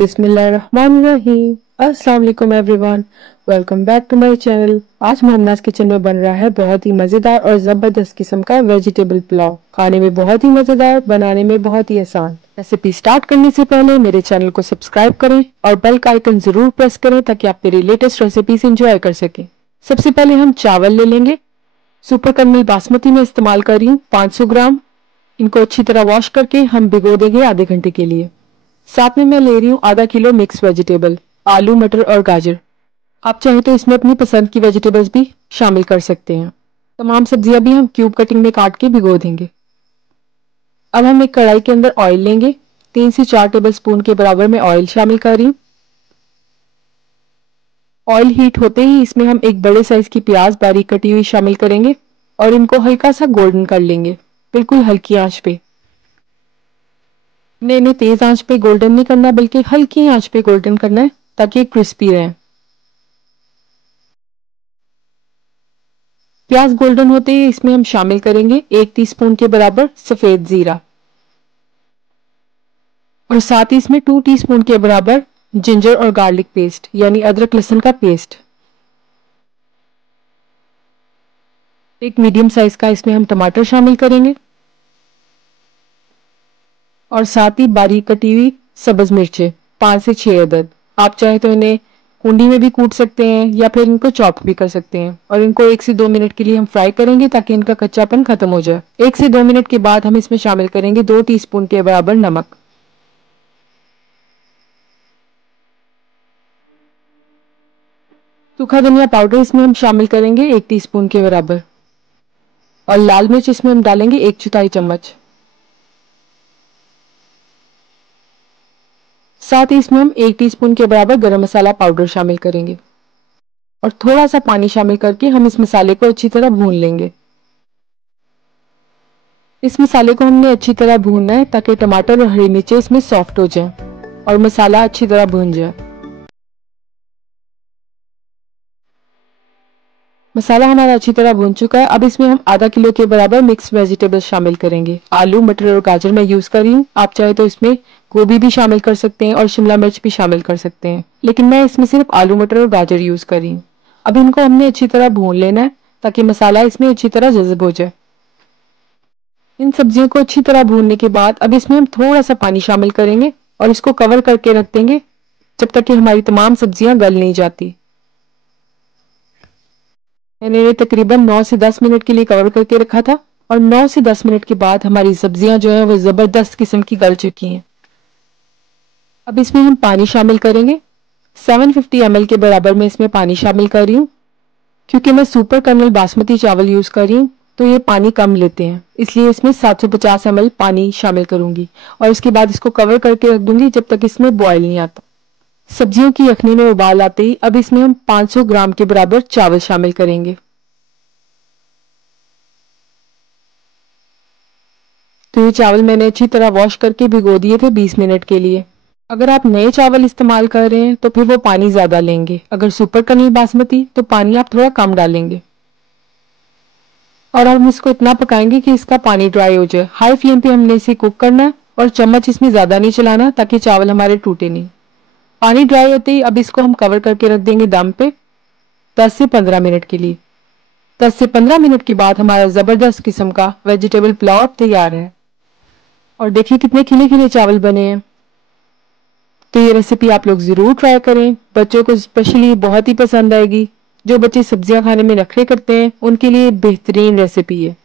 बिस्मिल्लाहिर्रहमानिर्रहीम। अस्सलाम वालेकुम everyone, welcome back to my channel. आज मोहम्मदास किचन में बन रहा है बहुत ही मज़ेदार और ज़बरदस्त किस्म का वेजिटेबल पुलाव। खाने में बहुत ही मज़ेदार, बनाने में बहुत ही आसान। रेसिपी स्टार्ट करने से पहले मेरे चैनल को सब्सक्राइब करें और बेल का आइकन ज़रूर प्रेस करें ताकि आप मेरी लेटेस्ट रेसिपीज इंजॉय कर सकें। सबसे पहले हम चावल ले लेंगे। सुपर कर्नल बासमती में इस्तेमाल कर रही हूँ 500 ग्राम। इनको अच्छी तरह वॉश करके हम भिगो देंगे आधे घंटे के लिए। साथ में मैं ले रही हूँ आधा किलो मिक्स वेजिटेबल, आलू, मटर और गाजर। आप चाहे तो इसमें अपनी पसंद की वेजिटेबल्स भी शामिल कर सकते हैं। तमाम सब्जियां भी हम क्यूब कटिंग में काट के भिगो देंगे। अब हम एक कढ़ाई के अंदर ऑयल लेंगे। 3 से 4 टेबल स्पून के बराबर में ऑयल शामिल कर रही हूँ। ऑयल हीट होते ही इसमें हम एक बड़े साइज की प्याज बारीक कटी हुई शामिल करेंगे और इनको हल्का सा गोल्डन कर लेंगे, बिल्कुल हल्की आंच पे। इन्हें तेज आंच पे गोल्डन नहीं करना बल्कि हल्की आंच पे गोल्डन करना है ताकि ये क्रिस्पी रहे। प्याज गोल्डन होते ही इसमें हम शामिल करेंगे 1 टीस्पून के बराबर सफेद जीरा और साथ ही इसमें 2 टीस्पून के बराबर जिंजर और गार्लिक पेस्ट यानी अदरक लहसुन का पेस्ट। एक मीडियम साइज का इसमें हम टमाटर शामिल करेंगे और साथ ही बारीक कटी हुई सब्ज मिर्चें 5 से 6 अदद। आप चाहे तो इन्हें कुंडी में भी कूट सकते हैं या फिर इनको चॉप भी कर सकते हैं और इनको 1 से 2 मिनट के लिए हम फ्राई करेंगे ताकि इनका कच्चापन खत्म हो जाए। 1 से 2 मिनट के बाद हम इसमें शामिल करेंगे 2 टीस्पून के बराबर नमक। सूखा धनिया पाउडर इसमें हम शामिल करेंगे 1 टीस्पून के बराबर और लाल मिर्च इसमें हम डालेंगे 1/4 चम्मच। साथ ही इसमें हम 1 टीस्पून के बराबर गरम मसाला पाउडर शामिल करेंगे और थोड़ा सा पानी शामिल करके हम इस मसाले को अच्छी तरह भून लेंगे। इस मसाले को हमने अच्छी तरह भूनना है ताकि टमाटर और हरी मिर्चें इसमें सॉफ्ट हो जाएं और मसाला अच्छी तरह भून जाए। मसाला हमारा अच्छी तरह भून चुका है। अब इसमें हम आधा किलो के बराबर मिक्स वेजिटेबल शामिल करेंगे। आलू, मटर और गाजर मैं यूज कर रही हूँ। आप चाहे तो इसमें गोभी भी शामिल कर सकते हैं और शिमला मिर्च भी शामिल कर सकते हैं, लेकिन मैं इसमें सिर्फ आलू, मटर और गाजर यूज कर रही हूँ। अब इनको हमने अच्छी तरह भून लेना है ताकि मसाला इसमें अच्छी तरह जज़ब हो जाए। इन सब्जियों को अच्छी तरह भूनने के बाद अब इसमें हम थोड़ा सा पानी शामिल करेंगे और इसको कवर करके रख देंगे जब तक कि हमारी तमाम सब्जियां गल नहीं जाती। मैंने इन्हें तकरीबन 9 से 10 मिनट के लिए कवर करके रखा था और 9 से 10 मिनट के बाद हमारी सब्जियां जो है वो जबरदस्त किस्म की गल चुकी हैं। अब इसमें हम पानी शामिल करेंगे। 750 ml के बराबर में इसमें पानी शामिल कर रही हूँ। क्योंकि मैं सुपर कर्नल बासमती चावल यूज कर रही हूँ तो ये पानी कम लेते हैं, इसलिए इसमें 750 ml पानी शामिल करूंगी और इसके बाद इसको कवर करके रख दूंगी जब तक इसमें बॉयल नहीं आता। सब्जियों की यखनी में उबाल आते ही अब इसमें हम 500 ग्राम के बराबर चावल शामिल करेंगे। तो ये चावल मैंने अच्छी तरह वॉश करके भिगो दिए थे 20 मिनट के लिए। अगर आप नए चावल इस्तेमाल कर रहे हैं तो फिर वो पानी ज्यादा लेंगे। अगर सुपर कर्नल बासमती तो पानी आप थोड़ा कम डालेंगे और हम इसको इतना पकाएंगे कि इसका पानी ड्राई हो जाए। हाई फ्लेम पे हमने इसे कुक करना है और चम्मच इसमें ज्यादा नहीं चलाना ताकि चावल हमारे टूटे नहीं। पानी ड्राई होते ही अब इसको हम कवर करके रख देंगे दम पे 10 से 15 मिनट के लिए। 10 से 15 मिनट के बाद हमारा जबरदस्त किस्म का वेजिटेबल पुलाव तैयार है और देखिए कितने खिले खिले चावल बने हैं। तो ये रेसिपी आप लोग जरूर ट्राई करें, बच्चों को स्पेशली बहुत ही पसंद आएगी। जो बच्चे सब्जियां खाने में नखरे करते हैं उनके लिए बेहतरीन रेसिपी है।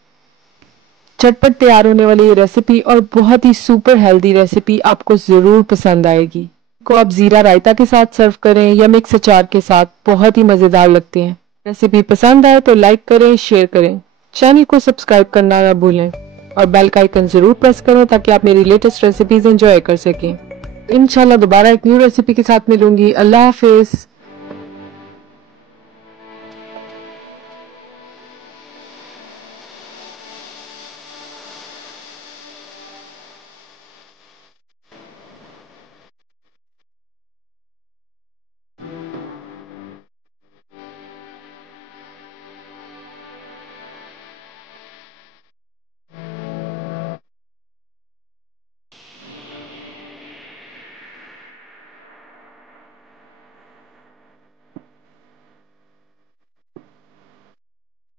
झटपट तैयार होने वाली ये रेसिपी और बहुत ही सुपर हेल्दी रेसिपी आपको जरूर पसंद आएगी। को आप जीरा रायता के साथ सर्व करें या मिक्स अचार के साथ, बहुत ही मजेदार लगते हैं। रेसिपी पसंद आए तो लाइक करें, शेयर करें, चैनल को सब्सक्राइब करना ना भूलें और बेल का आइकन जरूर प्रेस करें ताकि आप मेरी लेटेस्ट रेसिपीज एंजॉय कर सकें। इंशाल्लाह दोबारा एक न्यू रेसिपी के साथ मिलूंगी। अल्लाह हाफिज।